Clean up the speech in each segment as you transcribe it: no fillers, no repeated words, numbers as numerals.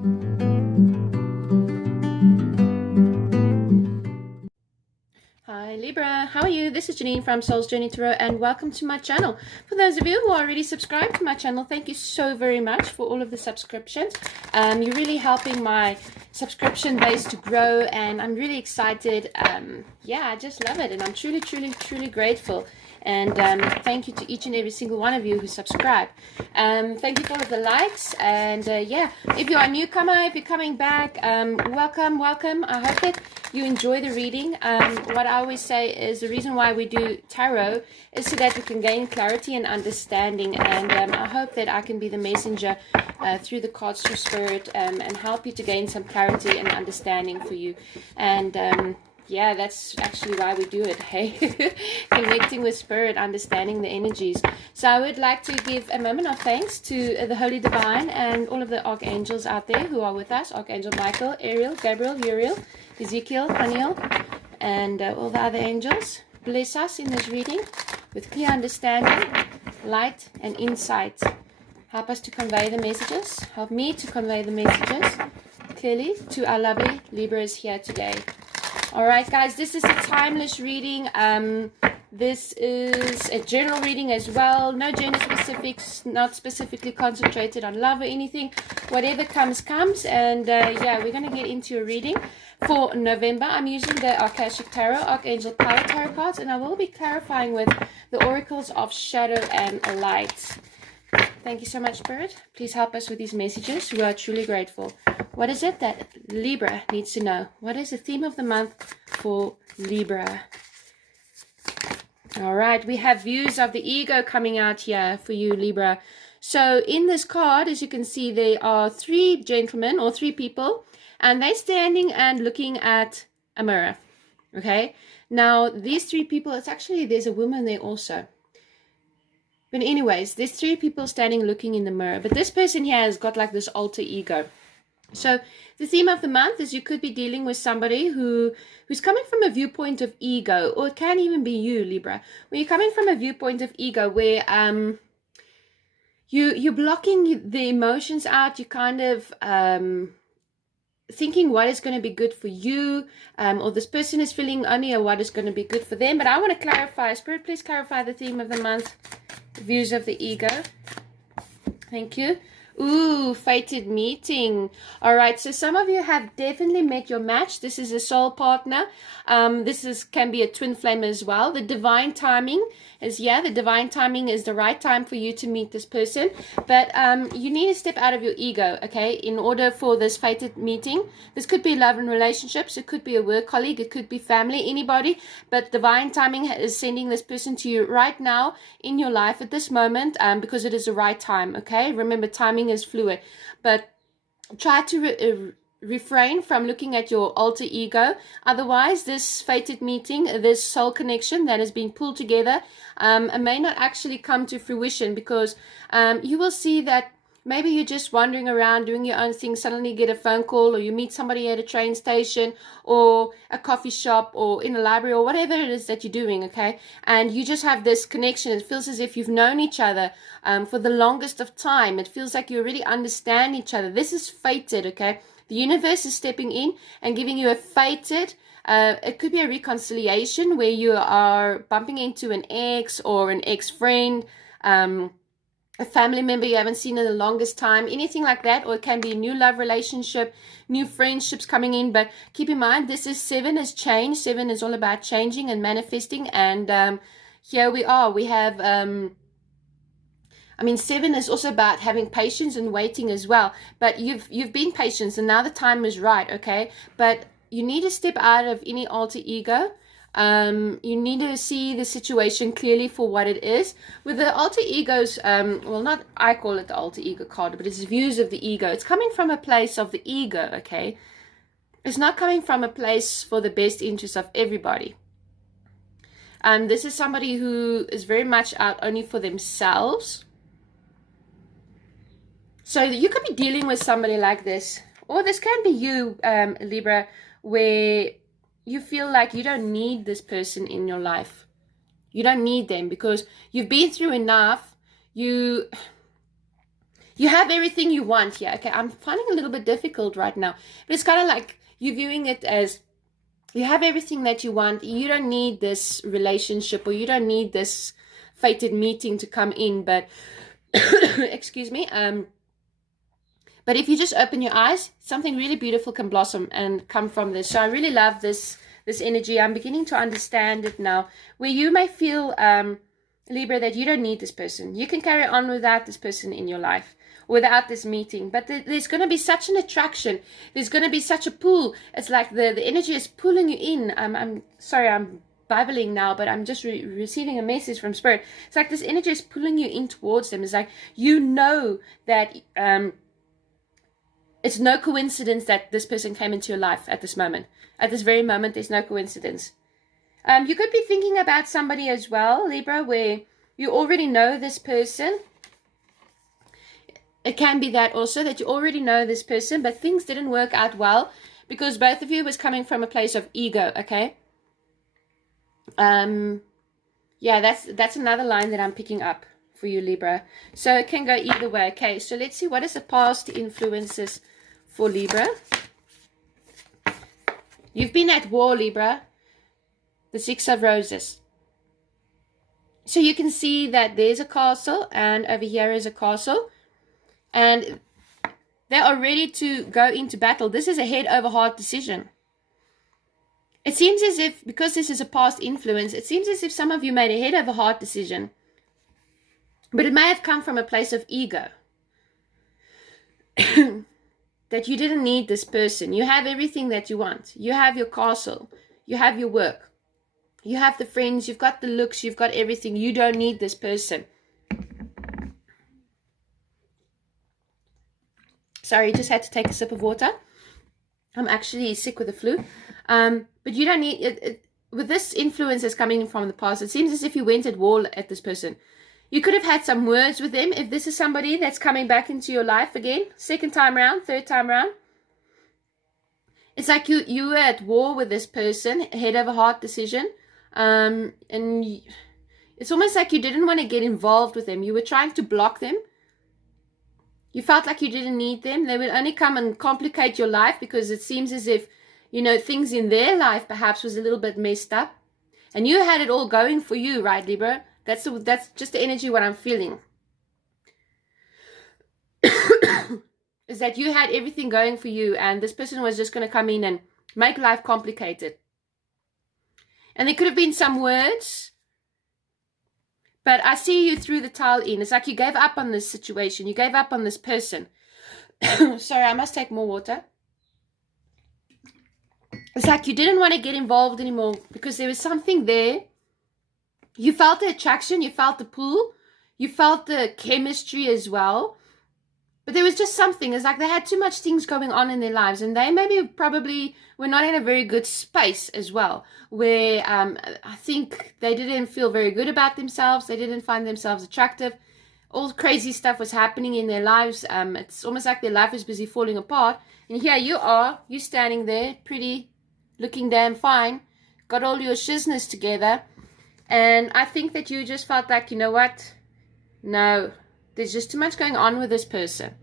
Hi Libra, how are you? This is Janine from Soul's Journey Tarot, and welcome to my channel. For those of you who are already subscribed to my channel, thank you so very much for all of the subscriptions. You're really helping my subscription base to grow, and I'm really excited. Yeah, I just love it, and I'm truly grateful. And thank you to each and every single one of you who subscribe. Thank you for all of the likes. And yeah, if you're a newcomer, if you're coming back, welcome. I hope that you enjoy the reading. What I always say is the reason why we do tarot is so that we can gain clarity and understanding. And I hope that I can be the messenger through the cards, through spirit, and help you to gain some clarity and understanding for you. And yeah, that's actually why we do it, hey? Connecting with spirit, understanding the energies. So I would like to give a moment of thanks to the Holy Divine and all of the archangels out there who are with us. Archangel Michael, Ariel, Gabriel, Uriel, Ezekiel, Haniel, and all the other angels. Bless us in this reading with clear understanding, light, and insight. Help us to convey the messages. Help me to convey the messages clearly to our lovely Libras here today. Alright guys, this is a timeless reading. This is a general reading as well. No gender specifics, not specifically concentrated on love or anything. Whatever comes. And yeah, we're going to get into a reading for November. I'm using the Akashic Tarot, Archangel Power Tarot cards, and I will be clarifying with the oracles of shadow and light. Thank you so much, Spirit. Please help us with these messages. We are truly grateful. What is it that Libra needs to know? What is the theme of the month for Libra? All right, we have views of the ego coming out here for you, Libra. So in this card, as you can see, there are three gentlemen or three people, and they're standing and looking at a mirror. Okay, now these three people, it's actually, there's a woman there also. But anyways, there's three people standing looking in the mirror. But this person here has got like this alter ego. So the theme of the month is you could be dealing with somebody who's coming from a viewpoint of ego. Or it can even be you, Libra. Where you're coming from a viewpoint of ego where you're blocking the emotions out. You're kind of thinking what is going to be good for you, or this person is feeling only what is going to be good for them. But I want to clarify. Spirit, please clarify the theme of the month. Views of the ego. Thank you. Ooh, fated meeting. All right, so some of you have definitely met your match. This is a soul partner. This can be a twin flame as well. The divine timing is, yeah, the divine timing is the right time for you to meet this person. But you need to step out of your ego, okay, in order for this fated meeting. This could be love and relationships. It could be a work colleague. It could be family, anybody. But divine timing is sending this person to you right now in your life at this moment, because it is the right time, okay? Remember, timing is fluid. But try to refrain from looking at your alter ego. Otherwise, this fated meeting, this soul connection that is being pulled together, may not actually come to fruition, because you will see that maybe you're just wandering around doing your own thing, suddenly get a phone call, or you meet somebody at a train station or a coffee shop or in a library or whatever it is that you're doing, okay? And you just have this connection. It feels as if you've known each other for the longest of time. It feels like you already understand each other. This is fated, okay? The universe is stepping in and giving you a fated, it could be a reconciliation where you are bumping into an ex or an ex-friend, a family member you haven't seen in the longest time, anything like that. Or it can be a new love relationship, new friendships coming in. But keep in mind, this is 7 is change. 7 is all about changing and manifesting. And here we are. We have, 7 is also about having patience and waiting as well. But you've been patient, and now the time is right, okay? But you need to step out of any alter ego. You need to see the situation clearly for what it is. With the alter egos, well, not I call it the alter ego card, but it's views of the ego. It's coming from a place of the ego, okay? It's not coming from a place for the best interest of everybody. This is somebody who is very much out only for themselves. So you could be dealing with somebody like this, or this can be you, Libra, where you feel like you don't need this person in your life. You don't need them because you've been through enough. You've You have everything you want here. Okay, I'm finding it a little bit difficult right now. But it's kind of like you viewing it as you have everything that you want. You don't need this relationship, or you don't need this fated meeting to come in. But, excuse me, but if you just open your eyes, something really beautiful can blossom and come from this. So I really love this energy. I'm beginning to understand it now. Where you may feel, Libra, that you don't need this person. You can carry on without this person in your life, without this meeting. But there's going to be such an attraction. There's going to be such a pull. It's like the energy is pulling you in. I'm sorry, I'm Bibling now, but I'm just receiving a message from Spirit. It's like this energy is pulling you in towards them. It's like, you know that it's no coincidence that this person came into your life at this moment. At this very moment, there's no coincidence. You could be thinking about somebody as well, Libra, where you already know this person. It can be that also, that you already know this person, but things didn't work out well because both of you was coming from a place of ego, okay? Yeah, that's another line that I'm picking up for you, Libra. So it can go either way. Okay, so let's see, what is the past influences for Libra? You've been at war, Libra. The Six of Roses. So you can see that there's a castle, and over here is a castle, and they are ready to go into battle. This is a head over heart decision. It seems as if, because this is a past influence, it seems as if some of you made a head over heart decision, but it may have come from a place of ego. That you didn't need this person. You have everything that you want. You have your castle. You have your work. You have the friends, you've got the looks, you've got everything. You don't need this person. Sorry, just had to take a sip of water. I'm actually sick with the flu. But you don't need it. With this influence that's coming from the past, it seems as if you went at war at this person. You could have had some words with them. If this is somebody that's coming back into your life again, second time round, third time round. It's like you were at war with this person, head over heart decision. And it's almost like you didn't want to get involved with them. You were trying to block them. You felt like you didn't need them. They would only come and complicate your life because it seems as if, you know, things in their life perhaps was a little bit messed up. And you had it all going for you, right, Libra? That's just the energy what I'm feeling. Is that you had everything going for you, and this person was just going to come in and make life complicated. And there could have been some words, but I see you threw the towel in. It's like you gave up on this situation. You gave up on this person. Sorry, I must take more water. It's like you didn't want to get involved anymore because there was something there. You felt the attraction. You felt the pull. You felt the chemistry as well. But there was just something. It's like they had too much things going on in their lives, and they maybe probably were not in a very good space as well, where I think they didn't feel very good about themselves. They didn't find themselves attractive. All crazy stuff was happening in their lives. It's almost like their life is busy falling apart. And here you are, you standing there, pretty, looking damn fine, got all your shizness together. And I think that you just felt like, you know what? No. There's just too much going on with this person.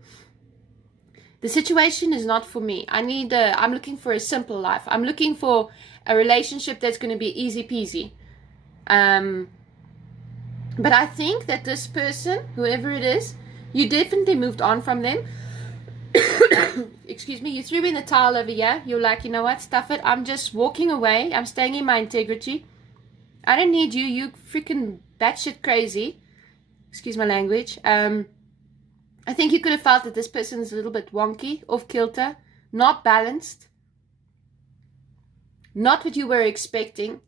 The situation is not for me. I'm looking for a simple life. I'm looking for a relationship that's going to be easy peasy. But I think that this person, whoever it is, you definitely moved on from them. Excuse me. You threw in the towel over here. You're like, you know what? Stuff it. I'm just walking away. I'm staying in my integrity. I don't need you. You freaking batshit crazy. Excuse my language. I think you could have felt that this person is a little bit wonky, off kilter, not balanced, not what you were expecting,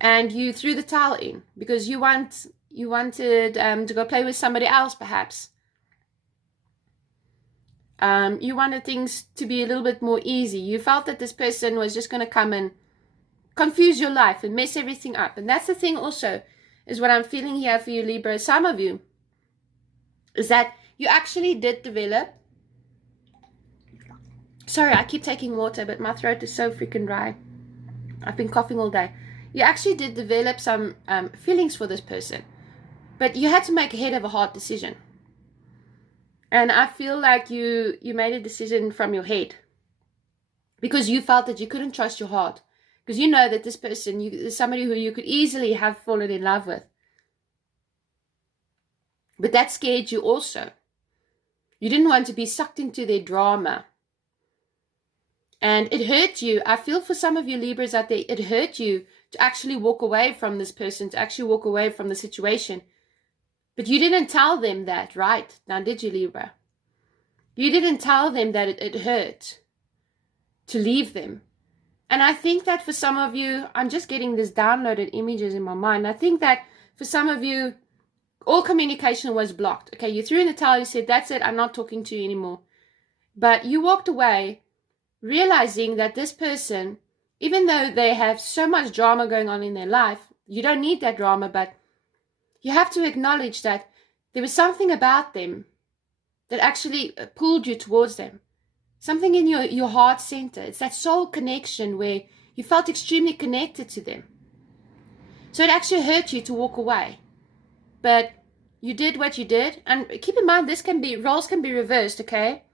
and you threw the towel in because you wanted to go play with somebody else, perhaps. You wanted things to be a little bit more easy. You felt that this person was just going to come and confuse your life and mess everything up, and that's the thing also. Is what I'm feeling here for you, Libra. Some of you is that you actually did develop. Sorry, I keep taking water, but my throat is so freaking dry. I've been coughing all day. You actually did develop some feelings for this person, but you had to make a head over heart decision. And I feel like you made a decision from your head because you felt that you couldn't trust your heart, because you know that this person is somebody who you could easily have fallen in love with. But that scared you also. You didn't want to be sucked into their drama. And it hurt you. I feel for some of you Libras out there, it hurt you to actually walk away from this person, to actually walk away from the situation. But you didn't tell them that, right? Now, did you, Libra? You didn't tell them that it hurt to leave them. And I think that for some of you, I'm just getting this downloaded images in my mind. I think that for some of you, all communication was blocked. Okay, you threw in the towel, you said, that's it, I'm not talking to you anymore. But you walked away realizing that this person, even though they have so much drama going on in their life, you don't need that drama, but you have to acknowledge that there was something about them that actually pulled you towards them. Something in your heart center. It's that soul connection where you felt extremely connected to them. So it actually hurt you to walk away. But you did what you did. And keep in mind, roles can be reversed, okay?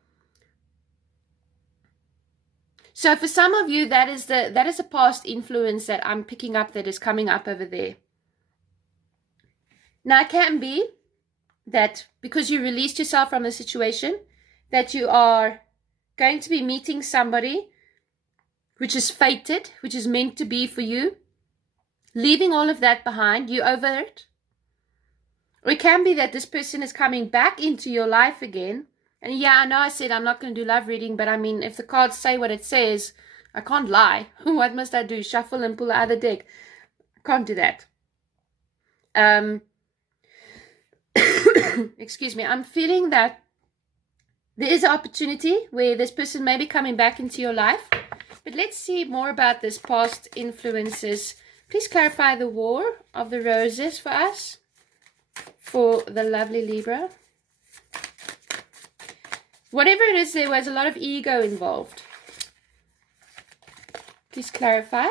So for some of you, that is a past influence that I'm picking up that is coming up over there. Now, it can be that because you released yourself from the situation, that you are going to be meeting somebody which is fated, which is meant to be for you, leaving all of that behind, you over it. Or it can be that this person is coming back into your life again. And yeah, I know I said I'm not going to do love reading, but I mean, if the cards say what it says, I can't lie. What must I do? Shuffle and pull out the deck? I can't do that. Excuse me. I'm feeling that there is an opportunity where this person may be coming back into your life. But let's see more about this past influences. Please clarify the War of the Roses for us, for the lovely Libra. Whatever it is, there was a lot of ego involved. Please clarify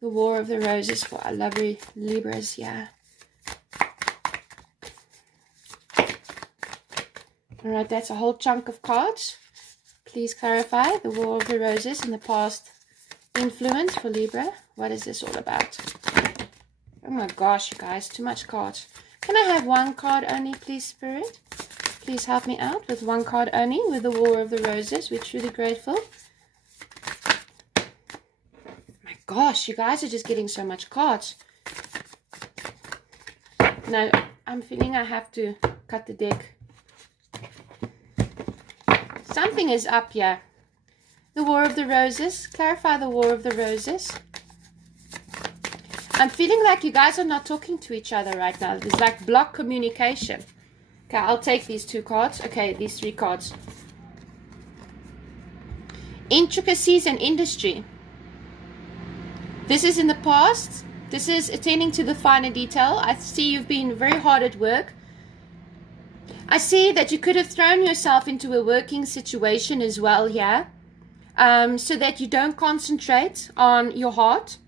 the War of the Roses for our lovely Libras. Yeah. Alright, that's a whole chunk of cards. Please clarify the War of the Roses and the past influence for Libra. What is this all about? Oh my gosh, you guys, too much cards. Can I have one card only, please, Spirit? Please help me out with one card only with the War of the Roses. We're truly grateful. My gosh, you guys are just getting so much cards. No, I'm feeling I have to cut the deck. Something is up here. The War of the Roses. Clarify the War of the Roses. I'm feeling like you guys are not talking to each other right now. There's like block communication. Okay, I'll take these two cards. Okay, these three cards. Intricacies and industry. This is in the past. This is attending to the finer detail. I see you've been very hard at work. I see that you could have thrown yourself into a working situation as well here, so that you don't concentrate on your heart,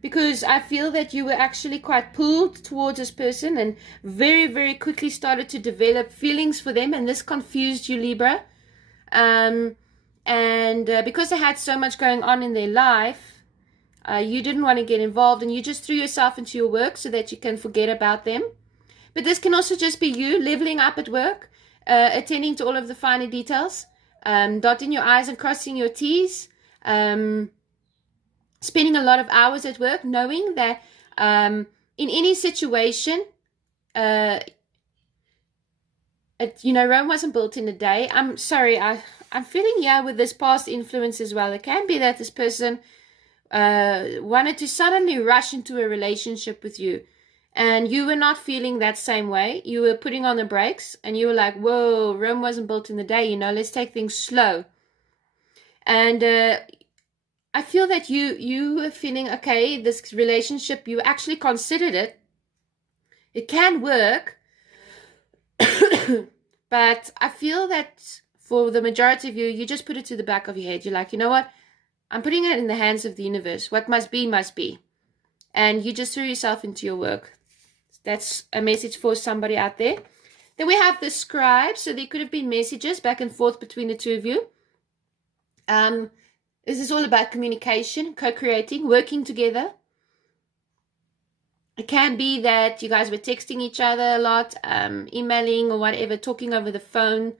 because I feel that you were actually quite pulled towards this person and very, very quickly started to develop feelings for them, and this confused you, Libra. Because they had so much going on in their life, you didn't want to get involved, and you just threw yourself into your work so that you can forget about them. But this can also just be you leveling up at work, attending to all of the finer details, dotting your I's and crossing your T's, spending a lot of hours at work, knowing that in any situation, Rome wasn't built in a day. I'm sorry, I'm feeling here with this past influence as well. It can be that this person wanted to suddenly rush into a relationship with you. And you were not feeling that same way. You were putting on the brakes and you were like, whoa, Rome wasn't built in a day, let's take things slow. And I feel that you were feeling, okay, this relationship, you actually considered it. It can work. But I feel that for the majority of you, you just put it to the back of your head. You're like, you know what? I'm putting it in the hands of the universe. What must be, must be. And you just threw yourself into your work. That's a message for somebody out there. Then we have the scribe. So there could have been messages back and forth between the two of you. This is all about communication, co-creating, working together. It can be that you guys were texting each other a lot, emailing or whatever, talking over the phone.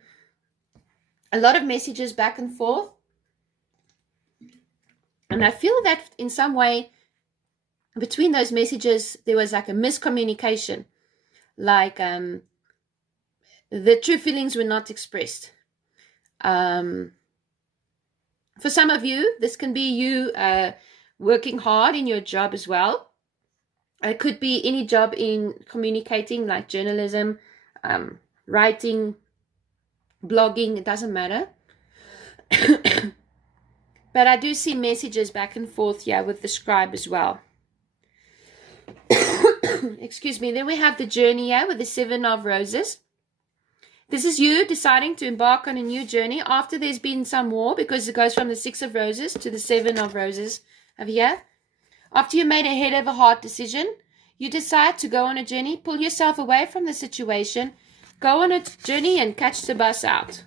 A lot of messages back and forth. And I feel that in some way, between those messages, there was like a miscommunication. Like the true feelings were not expressed. For some of you, this can be you working hard in your job as well. It could be any job in communicating, like journalism, writing, blogging, it doesn't matter. But I do see messages back and forth here with the scribe as well. Excuse me. Then we have the journey here with the 7 of roses. This is you deciding to embark on a new journey after there's been some war, because it goes from the 6 of roses to the 7 of roses over here. After you made a head over heart decision, you decide to go on a journey, pull yourself away from the situation, go on a journey and catch the bus out.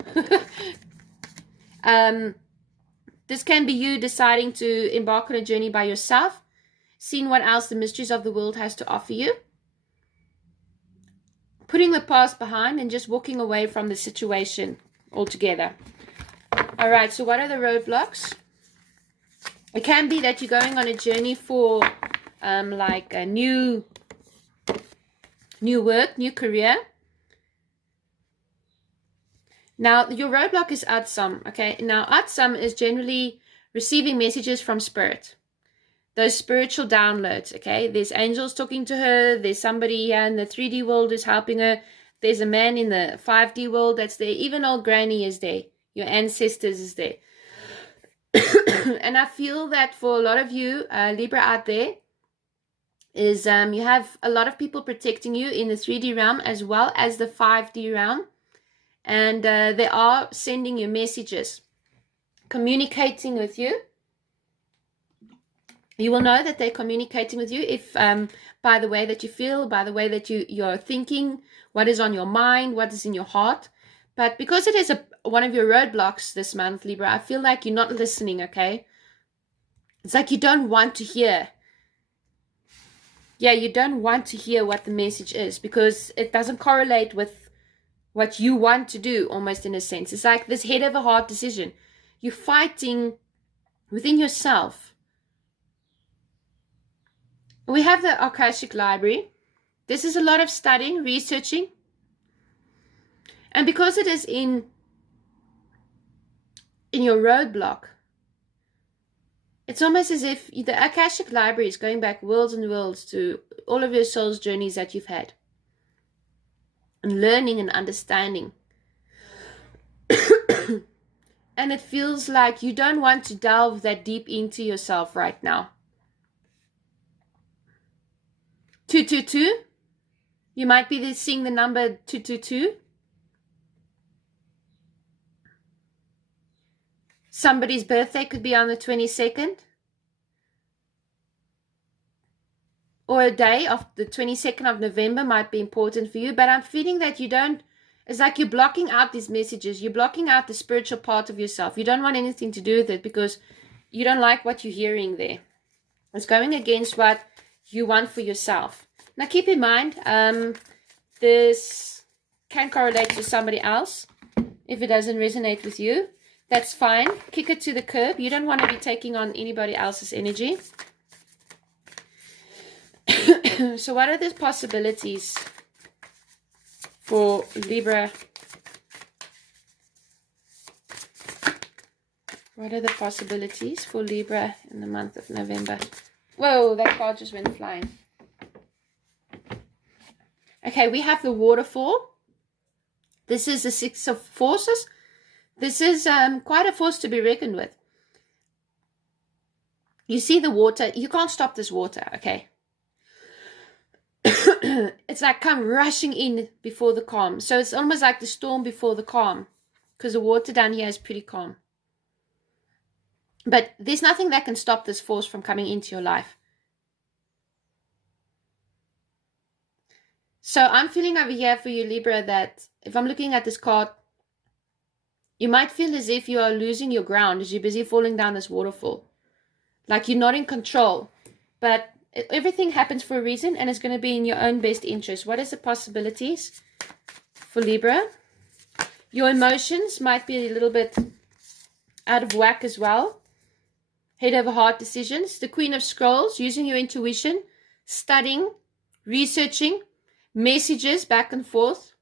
This can be you deciding to embark on a journey by yourself, seeing what else the mysteries of the world has to offer you, putting the past behind and just walking away from the situation altogether. All right, so what are the roadblocks? It can be that you're going on a journey for like a new work, new career. Now, your roadblock is Atsam, okay? Now, Atsam is generally receiving messages from spirit. Those spiritual downloads, okay? There's angels talking to her. There's somebody here in the 3D world who's helping her. There's a man in the 5D world that's there. Even old granny is there. Your ancestors is there. And I feel that for a lot of you, Libra out there, is you have a lot of people protecting you in the 3D realm as well as the 5D realm. And they are sending you messages, communicating with you. You will know that they're communicating with you if by the way that you feel, by the way that you're thinking, what is on your mind, what is in your heart. But because it is one of your roadblocks this month, Libra, I feel like you're not listening, okay? It's like you don't want to hear. Yeah, you don't want to hear what the message is because it doesn't correlate with what you want to do, almost in a sense. It's like this head over heart decision. You're fighting within yourself. We have the Akashic library. This is a lot of studying, researching. And because it is in your roadblock, it's almost as if the Akashic library is going back worlds and worlds to all of your soul's journeys that you've had. And learning and understanding. And it feels like you don't want to delve that deep into yourself right now. 222. You might be seeing the number 222. Somebody's birthday could be on the 22nd. Or a day of the 22nd of November might be important for you. But I'm feeling that you don't, it's like you're blocking out these messages. You're blocking out the spiritual part of yourself. You don't want anything to do with it because you don't like what you're hearing there. It's going against what you want for yourself. Now keep in mind, this can correlate to somebody else. If it doesn't resonate with you, that's fine. Kick it to the curb. You don't want to be taking on anybody else's energy. So what are the possibilities for Libra? What are the possibilities for Libra in the month of November? Whoa, that card just went flying. Okay, we have the waterfall. This is the 6 of forces. This is quite a force to be reckoned with. You see the water. You can't stop this water, okay? It's like come rushing in before the calm. So it's almost like the storm before the calm. Because the water down here is pretty calm. But there's nothing that can stop this force from coming into your life. So I'm feeling over here for you, Libra, that if I'm looking at this card, you might feel as if you are losing your ground as you're busy falling down this waterfall. Like you're not in control. But everything happens for a reason, and it's going to be in your own best interest. What is the possibilities for Libra? Your emotions might be a little bit out of whack as well. Head over heart decisions. The Queen of Scrolls, using your intuition, studying, researching, messages back and forth.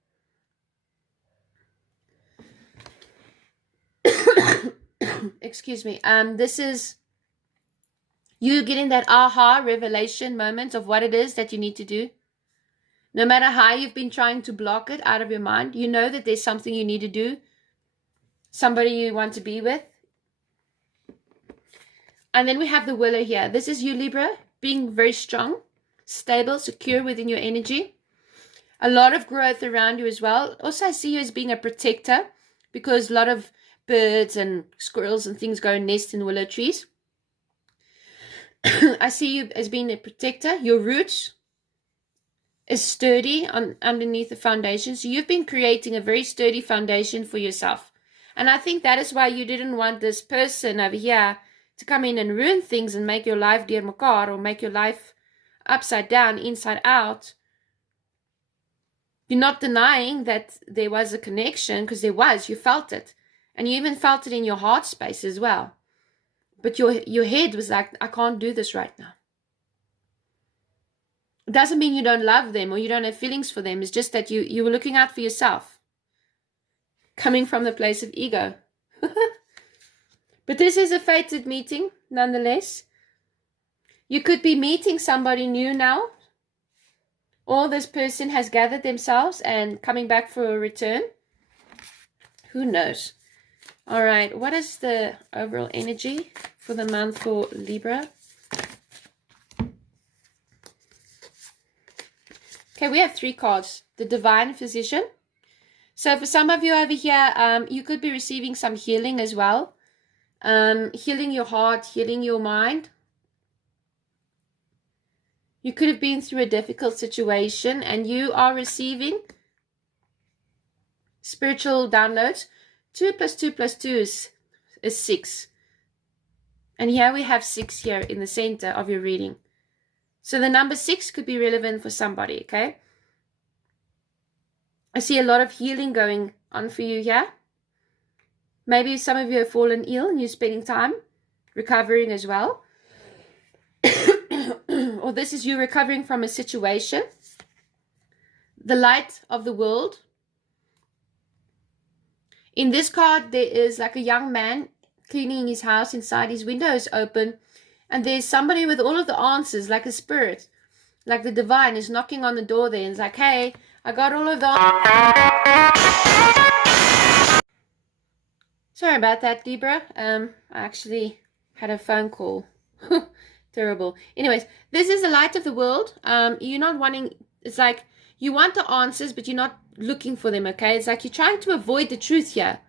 Excuse me. This is you getting that aha revelation moment of what it is that you need to do. No matter how you've been trying to block it out of your mind, you know that there's something you need to do. Somebody you want to be with. And then we have the Willow here. This is you, Libra, being very strong, stable, secure within your energy. A lot of growth around you as well. Also, I see you as being a protector because a lot of birds and squirrels and things go and nest in willow trees. I see you as being a protector. Your roots is sturdy underneath the foundation. So you've been creating a very sturdy foundation for yourself. And I think that is why you didn't want this person over here to come in and ruin things and make your life dear mekaar, or make your life upside down, inside out. You're not denying that there was a connection, because there was. You felt it. And you even felt it in your heart space as well. But your head was like, I can't do this right now. It doesn't mean you don't love them or you don't have feelings for them. It's just that you were looking out for yourself. Coming from the place of ego. But this is a fated meeting, nonetheless. You could be meeting somebody new now. Or this person has gathered themselves and coming back for a return. Who knows? All right, what is the overall energy for the month for Libra? Okay, we have 3 cards. The Divine Physician. So for some of you over here, you could be receiving some healing as well. Healing your heart, healing your mind. You could have been through a difficult situation and you are receiving spiritual downloads. 2 + 2 + 2 is 6. And here we have 6 here in the center of your reading. So the number 6 could be relevant for somebody, okay? I see a lot of healing going on for you here. Maybe some of you have fallen ill and you're spending time recovering as well. Or this is you recovering from a situation. The light of the world. In this card, there is like a young man cleaning his house inside. His window is open. And there's somebody with all of the answers, like a spirit. Like the divine is knocking on the door there. And it's like, hey, I got all of the... Sorry about that, Libra. I actually had a phone call. Terrible. Anyways, this is the light of the world. You're not wanting... It's like you want the answers, but you're not looking for them, okay? It's like you're trying to avoid the truth here.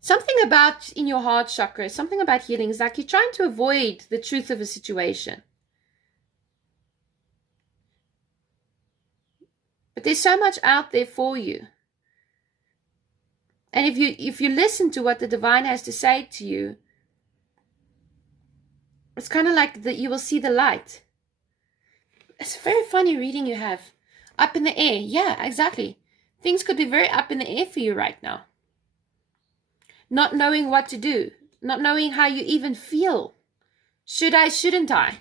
Something about in your heart chakra, something about healing, is like you're trying to avoid the truth of a situation. But there's so much out there for you. And if you listen to what the divine has to say to you, it's kind of like that you will see the light. It's a very funny reading you have. Up in the air. Yeah, exactly. Things could be very up in the air for you right now. Not knowing what to do. Not knowing how you even feel. Should I, shouldn't I?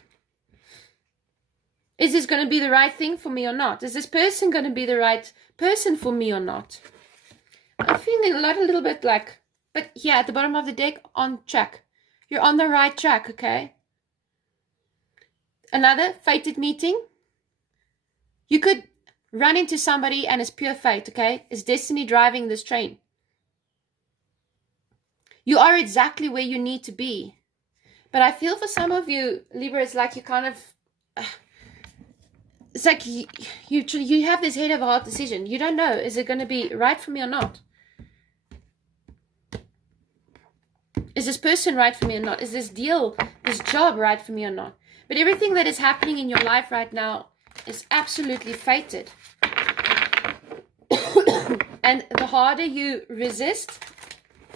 Is this going to be the right thing for me or not? Is this person going to be the right person for me or not? I'm feeling a little bit like, but yeah, at the bottom of the deck, on track. You're on the right track, okay? Another fated meeting. You could run into somebody and it's pure fate, okay? It's destiny driving this train. You are exactly where you need to be. But I feel for some of you, Libra, it's like you kind of... it's like you have this head of a heart decision. You don't know, is it going to be right for me or not? Is this person right for me or not? Is this deal, this job right for me or not? But everything that is happening in your life right now is absolutely fated. And the harder you resist,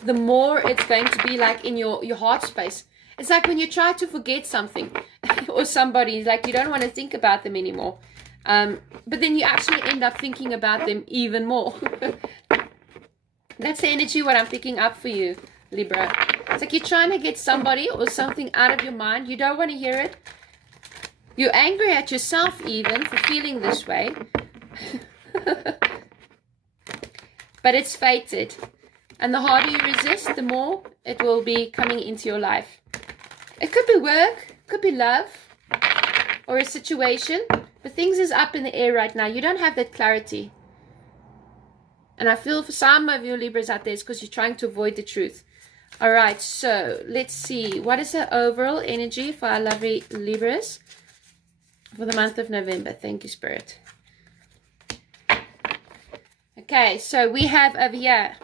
the more it's going to be like in your heart space. It's like when you try to forget something or somebody, like you don't want to think about them anymore. But then you actually end up thinking about them even more. That's the energy what I'm picking up for you, Libra. It's like you're trying to get somebody or something out of your mind. You don't want to hear it. You're angry at yourself even for feeling this way. But it's fated. And the harder you resist, the more it will be coming into your life. It could be work, could be love, or a situation. But things is up in the air right now. You don't have that clarity. And I feel for some of you Libras out there, it's because you're trying to avoid the truth. All right, so let's see. What is the overall energy for our lovely Libras for the month of November? Thank you, Spirit. Okay, so we have over here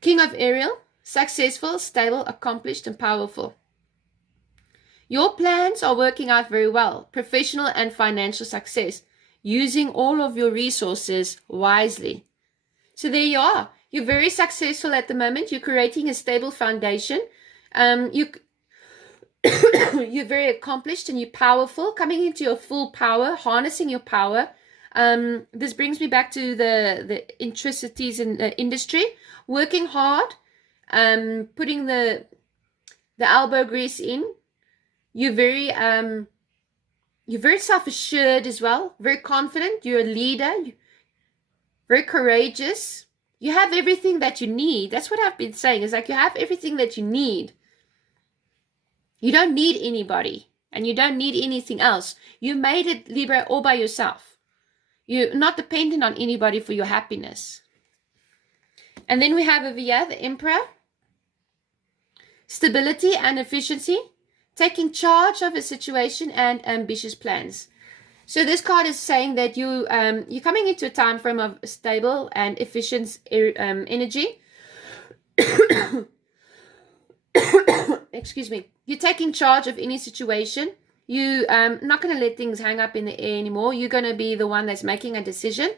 King of Ariel, successful, stable, accomplished, and powerful. Your plans are working out very well. Professional and financial success, using all of your resources wisely. So there you are. You're very successful at the moment. You're creating a stable foundation. You're very accomplished and you're powerful, coming into your full power, harnessing your power. This brings me back to the intricacies in the industry. Working hard, putting the elbow grease in. You're very self-assured as well, very confident. You're a leader, very courageous. You have everything that you need. That's what I've been saying. It's like you have everything that you need. You don't need anybody, and you don't need anything else. You made it, Libra, all by yourself. You're not dependent on anybody for your happiness. And then we have over here the Emperor. Stability and efficiency. Taking charge of a situation and ambitious plans. So this card is saying that you're coming into a time frame of stable and efficient energy. Excuse me. You're taking charge of any situation. You're not going to let things hang up in the air anymore. You're going to be the one that's making a decision.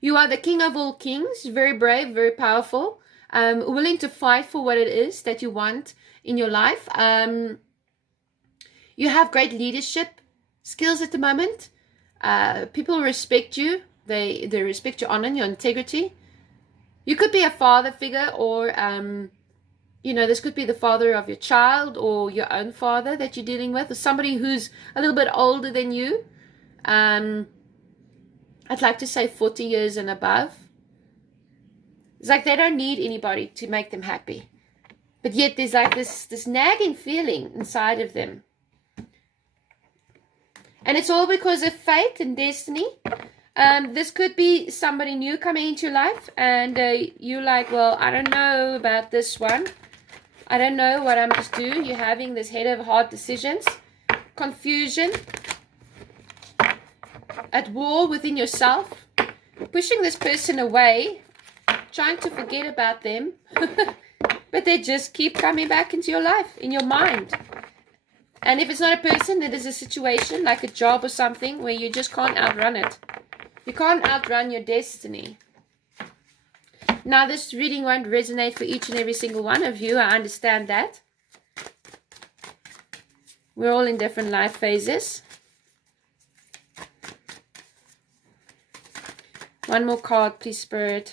You are the king of all kings. Very brave, very powerful. Willing to fight for what it is that you want in your life. You have great leadership skills at the moment. People respect you. They respect your honor and your integrity. You could be a father figure, or this could be the father of your child or your own father that you're dealing with, or somebody who's a little bit older than you. I'd like to say 40 years and above. It's like they don't need anybody to make them happy. But yet there's like this nagging feeling inside of them. And it's all because of fate and destiny. This could be somebody new coming into your life. And you're like, well, I don't know about this one. I don't know what I must do. You're having this head of hard decisions. Confusion. At war within yourself. Pushing this person away. Trying to forget about them. But they just keep coming back into your life. In your mind. And if it's not a person, it is a situation like a job or something where you just can't outrun it. You can't outrun your destiny. Now, this reading won't resonate for each and every single one of you. I understand that. We're all in different life phases. One more card, please, Spirit.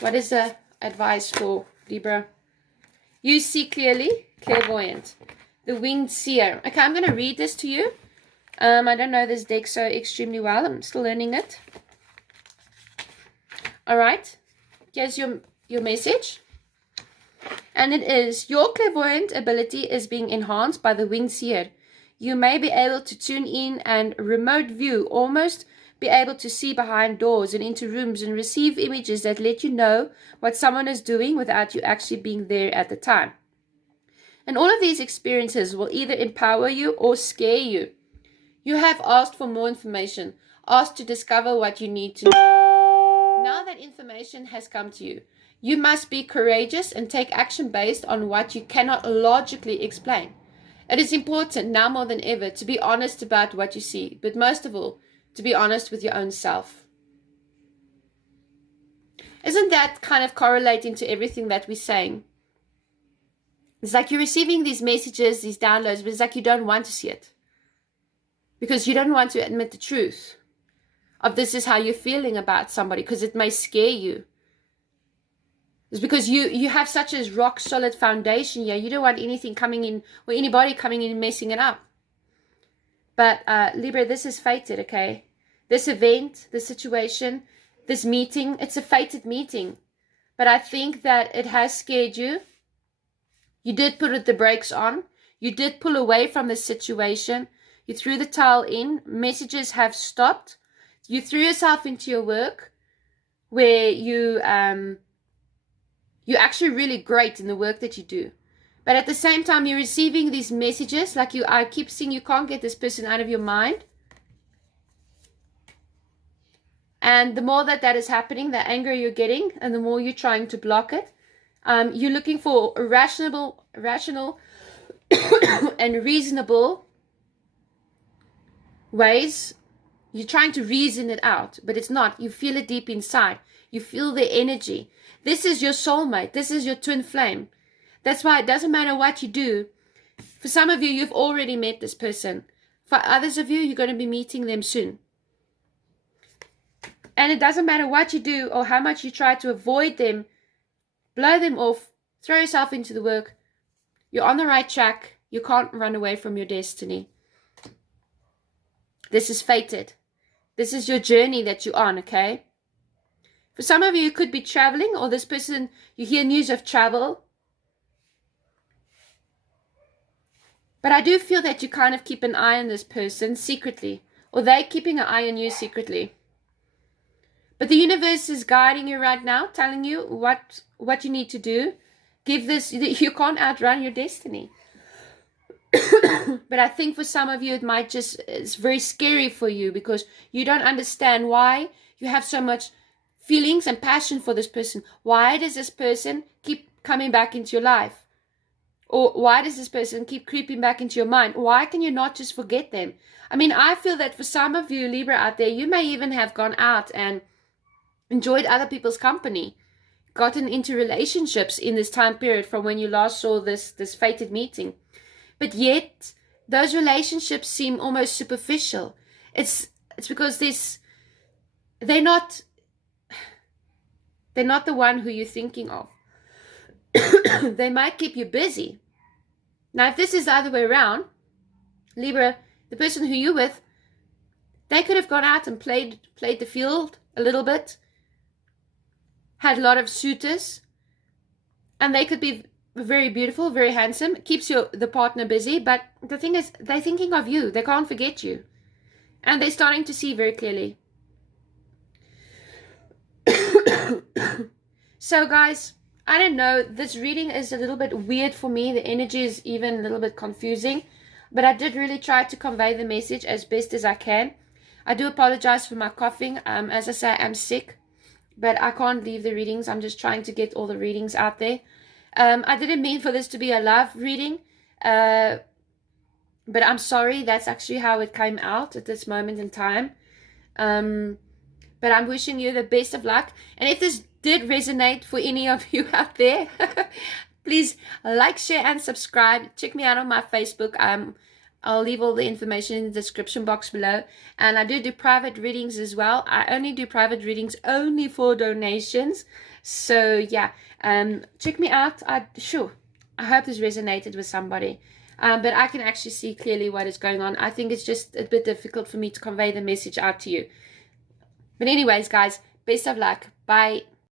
What is the advice for Libra? You see clearly, clairvoyant. The Winged Seer. Okay, I'm going to read this to you. I don't know this deck so extremely well. I'm still learning it. Alright. Here's your message. And it is, your clairvoyant ability is being enhanced by the Winged Seer. You may be able to tune in and remote view, almost be able to see behind doors and into rooms and receive images that let you know what someone is doing without you actually being there at the time. And all of these experiences will either empower you or scare you. You have asked for more information, asked to discover what you need to know. Now that information has come to you, you must be courageous and take action based on what you cannot logically explain. It is important now more than ever to be honest about what you see, but most of all, to be honest with your own self. Isn't that kind of correlating to everything that we're saying? It's like you're receiving these messages, these downloads, but it's like you don't want to see it. Because you don't want to admit the truth of this is how you're feeling about somebody, because it may scare you. It's because you have such a rock solid foundation here. You don't want anything coming in or anybody coming in and messing it up. But Libra, this is fated, okay? This event, this situation, this meeting, it's a fated meeting. But I think that it has scared you. You did put the brakes on. You did pull away from the situation. You threw the towel in. Messages have stopped. You threw yourself into your work where you're actually really great in the work that you do. But at the same time, you're receiving these messages like I keep seeing you can't get this person out of your mind. And the more that is happening, the angrier you're getting and the more you're trying to block it. You're looking for rational and reasonable ways. You're trying to reason it out, but it's not. You feel it deep inside. You feel the energy. This is your soulmate. This is your twin flame. That's why it doesn't matter what you do. For some of you, you've already met this person. For others of you, you're going to be meeting them soon. And it doesn't matter what you do or how much you try to avoid them, blow them off, throw yourself into the work. You're on the right track. You can't run away from your destiny. This is fated. This is your journey that you're on, okay? For some of you, you could be traveling, or this person, you hear news of travel. But I do feel that you kind of keep an eye on this person secretly, or they're keeping an eye on you secretly. But the universe is guiding you right now, telling you what you need to do. You can't outrun your destiny. But I think for some of you, it's very scary for you because you don't understand why you have so much feelings and passion for this person. Why does this person keep coming back into your life? Or why does this person keep creeping back into your mind? Why can you not just forget them? I mean, I feel that for some of you, Libra out there, you may even have gone out and enjoyed other people's company, gotten into relationships in this time period from when you last saw this fated meeting. But yet, those relationships seem almost superficial. It's because they're not the one who you're thinking of. They might keep you busy. Now, if this is the other way around, Libra, the person who you're with, they could have gone out and played the field a little bit, had a lot of suitors, and they could be very beautiful, very handsome, keeps the partner busy, but the thing is, they're thinking of you. They can't forget you. And they're starting to see very clearly. So guys, I don't know, this reading is a little bit weird for me. The energy is even a little bit confusing, but I did really try to convey the message as best as I can. I do apologize for my coughing. As I say, I'm sick, but I can't leave the readings. I'm just trying to get all the readings out there. I didn't mean for this to be a love reading, but I'm sorry. That's actually how it came out at this moment in time. But I'm wishing you the best of luck. And if this did resonate for any of you out there, please like, share, and subscribe. Check me out on my Facebook. I'll leave all the information in the description box below. And I do private readings as well. I only do private readings only for donations. So yeah, check me out. I hope this resonated with somebody. But I can actually see clearly what is going on. I think it's just a bit difficult for me to convey the message out to you. But anyways, guys, best of luck. Bye.